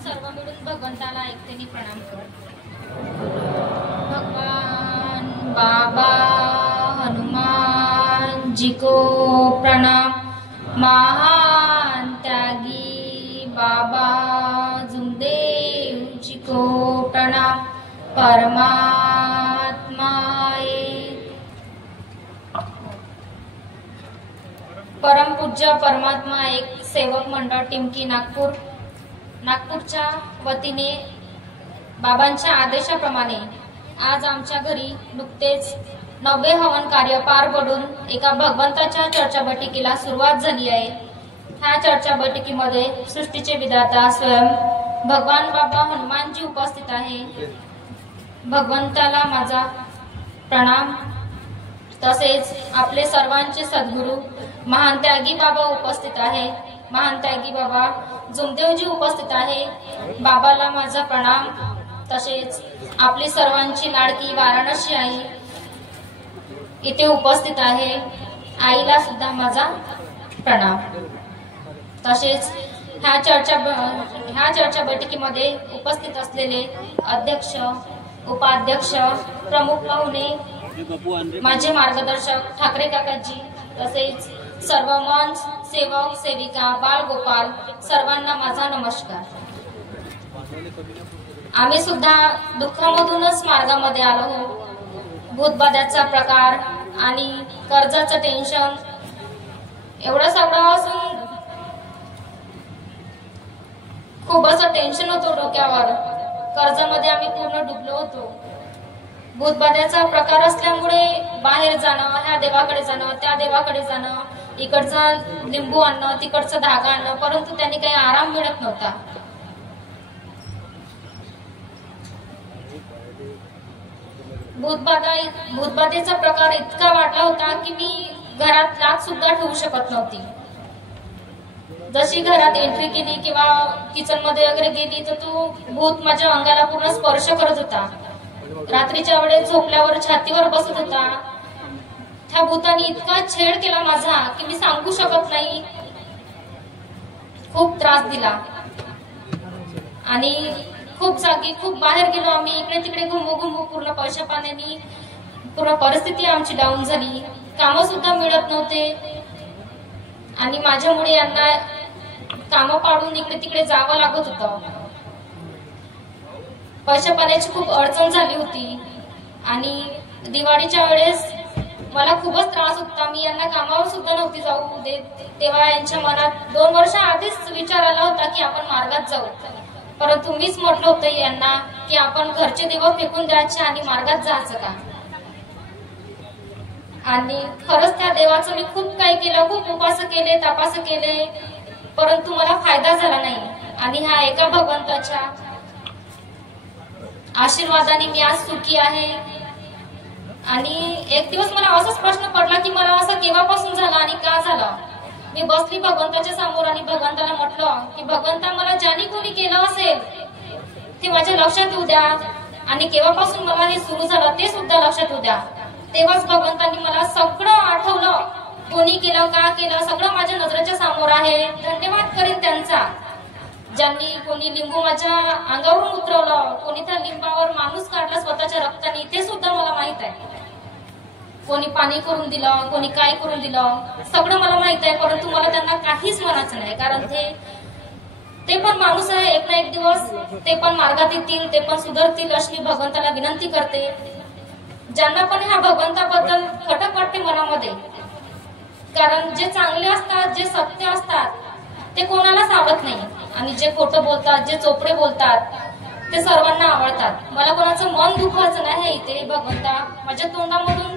सर्व मिळून भगवंताला एकतेने प्रणाम करू। भगवान बाबा हनुमान जी को प्रणाम। महान त्यागी बाबा जुमदेव जी को प्रणाम। परमात्मा परम पूज्य परमात्मा एक सेवक मंडळ टिमकी नागपूरच्या वतीने बाबांच्या आदेशाप्रमाणे आज आमच्या घरी नुकतेच 9वे हवन कार्य पार पडून एका भगवंताच्या चर्चा बैठकीला सुरुवात झाली आहे। ह्या चर्चा बैठकीमध्ये सृष्टीचे विधाता स्वयं भगवान बाबा हनुमानजी उपस्थित आहे। भगवंताला माझा प्रणाम। तसेच आपले सर्वांचे सद्गुरू महान त्यागी बाबा उपस्थित आहे। महान त्यागी बाबा जुमदेवजी उपस्थित आहे। बाबाला माझा प्रणाम। तसेच आपली सर्वांची लाडकी वाराणसी आई इथे उपस्थित आहे। आईला सुद्धा माझा प्रणाम। तसेच ह्या चर्चा बैठकीमध्ये उपस्थित असलेले अध्यक्ष उपाध्यक्ष प्रमुख पाहुणे माझे मार्गदर्शक ठाकरे काकाजी तसेच सर्व मंच सेवक सेविका बालगोपाल सर्वांना माझा नमस्कार। आम्ही सुद्धा दुःखामधूनच मार्गामध्ये आलो। भूतबाधाचा प्रकार आणि कर्जाचं टेन्शन एवढं सगळं असून खूप असं टेन्शन होतं डोक्यावर। कर्जामध्ये आम्ही पूर्ण डुबलो होतो। भूतबाधाचा प्रकार असल्यामुळे बाहेर जाणं, ह्या देवाकडे जाणं, त्या देवाकडे जाणं, इकडचा लिंबू आणणं, तिकडचा धागा आणणं, परंतु त्यांनी काही आराम मिळत नव्हता। भूतबाधेचा प्रकार इतका वाढला होता की मी घरात लाथ सुद्धा ठेवू शकत नव्हती। जशी घरात एंट्री केली किंवा किचन मध्ये वगैरे गेली तर तो भूत माझ्या अंगाला पूर्ण स्पर्श करत होता। रात्रीच्या वेळेस झोपल्यावर छातीवर बसत होता। त्या भूताने इतका छेड केला माझा की मी सांगू शकत नाही। खूप त्रास दिला आणि खूप जागी खूप बाहेर गेलो आम्ही। इकडे तिकडे घुमू पूर्ण पैशा पाण्याने पूर्ण परिस्थिती आमची डाऊन झाली। कामं सुद्धा मिळत नव्हते आणि माझ्यामुळे यांना कामं पाडून इकडे तिकडे जावं लागत होतं। पैशा पाण्याची खूप अडचण झाली होती आणि दिवाळीच्या वेळेस मला खूपच त्रास होता। मी यांना कामावर सुद्धा नव्हती जाऊ देत। तेव्हा यांच्या मनात 2 वर्ष आधीच विचार आला होता की आपण मार्गात जाऊ, परंतु मीच म्हटलं होतं यांना की आपण घरचे देव फेकून द्यायचे आणि मार्गात जायचं का। आणि खरंच त्या देवाचं मी खूप काही केलं, खूप उपास केले, तपास केले, परंतु मला फायदा झाला नाही। आणि ह्या एका भगवंताच्या आशीर्वादाने मी आज सुखी आहे। आणि एक दिवस मला असाच प्रश्न पडला की मला असं केव्हापासून झालं आणि का झालं। मी बसली भगवंताच्या समोर आणि भगवंताला म्हटलं की भगवंता मला ज्याने कोणी केलं असेल ते माझ्या लक्षात येऊ द्या आणि केव्हापासून मला हे सुरू झालं ते सुद्धा लक्षात येऊ द्या। तेव्हाच भगवंतांनी मला सगळं आठवलं, कोणी केलं, का केलं, सगळं माझ्या नजरेच्या समोर आहे। धन्यवाद करेन त्यांचा। ज्यांनी कोणी लिंबू माझ्या अंगावरून उतरवलं, कोणी त्या लिंबावर माणूस काढला स्वतःच्या रक्ताने, ते सुद्धा मला माहित आहे। कोणी पाणी करून दिलं, कोणी काय करून दिलं, सगळं मला माहित आहे, परंतु मला त्यांना काहीच म्हणायचं नाही। कारण ते पण माणूस आहे, एक ना एक दिवस ते पण मार्गात येतील, ते पण सुधारतील अशी मी भगवंताला विनंती करते। ज्यांना पण ह्या भगवंताबद्दल खटक वाटते मनामध्ये, कारण जे चांगले असतात, जे सत्य असतात ते कोणालाच आवडत नाही आणि जे खोटं बोलतात, जे चोपडे बोलतात ते सर्वांना आवडतात। मला कोणाचं मन दुखवायचं नाही इथे। भगवंता माझ्या तोंडामधून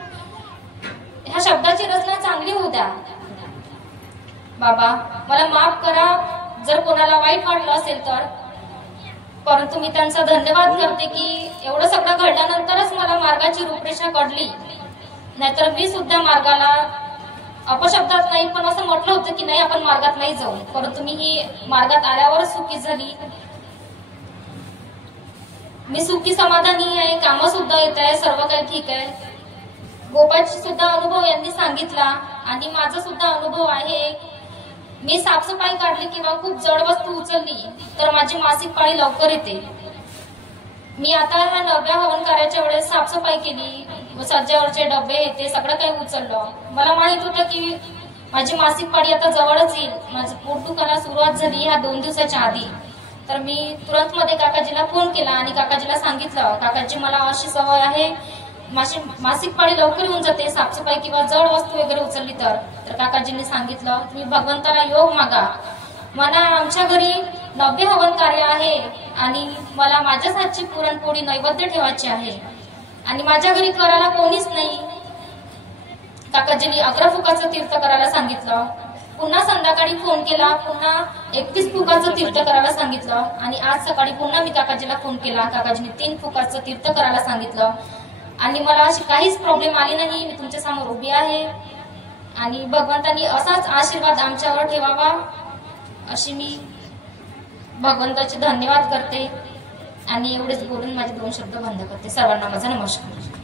ह्या शब्दाची रचना चांगली होऊ द्या। बाबा मला माफ करा जर कोणाला वाईट वाटलं असेल तर, परंतु मी त्यांचा धन्यवाद करते की एवढं सगळं घडल्यानंतरच मला मार्गाची रूपरेषा कळली। नाहीतर मी सुद्धा मार्गाला अपशब्दात नाही पण असं म्हटलं होतं की नाही आपण मार्गात नाही जाऊ, परंतु मी ही मार्गात आल्यावर सुखी झाली। मी सुखी समाधानी आहे, कामं सुद्धा येत आहे, सर्व काही ठीक आहे। गोपाळची सुद्धा अनुभव यांनी सांगितला आणि माझा सुद्धा अनुभव आहे मी साफसफाई काढली किंवा खूप जड वस्तू उचलली तर माझी मासिक पाळी लवकर येते. मी आता ह्या 9व्या हवन कार्याच्या वेळेस साफसफाई केली, सज्जावरचे डबे ते सगळं काही उचललं. मला माहित होतं की माझी मासिक पाळी आता जवळच येईल. माझं पोट दुखायला सुरुवात झाली ह्या 2 दिवसाच्या आधी. तर मी तुरंत मध्ये काकाजीला फोन केला आणि काकाजीला सांगितलं, काकाजी मला अशी सवय आहे, माझी मासिक पाळी लवकर येऊन जाते साफसफाई किंवा जड वस्तू वगैरे उचलली तर. काकाजींनी सांगितलं तुम्ही भगवंताला योग मागा. मला आमच्या घरी 9वे हवन कार्य आहे आणि मला माझ्याच हातची पुरणपोळी नैवेद्य ठेवायची आहे आणि माझ्या घरी करायला कोणीच नाही. काकाजींनी 11 फुकाचं तीर्थ करायला सांगितलं. पुन्हा संध्याकाळी फोन केला, पुन्हा 31 फुकाचं तीर्थ करायला सांगितलं आणि आज सकाळी पुन्हा मी काकाजीला फोन केला. काकाजींनी 3 फुकाचं तीर्थ करायला सांगितलं आणि मला अशी काहीच प्रॉब्लेम आली नाही. मी तुमच्या समोर उभी आहे आणि भगवंतांनी असाच आशीर्वाद आमच्यावर ठेवावा अशी मी भगवंताचे धन्यवाद करते आणि एवढेच बोलून माझे 2 शब्द बंद करते. सर्वांना माझा नमस्कार.